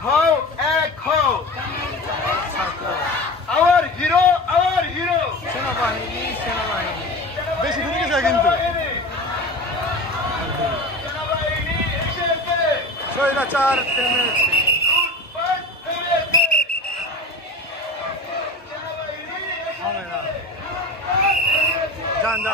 হও এক হও আওয়ার হিরো সেনাবাহিনী বেশি দূরে গেছে কিন্তু স্বৈরাচার থেমে গেছে যান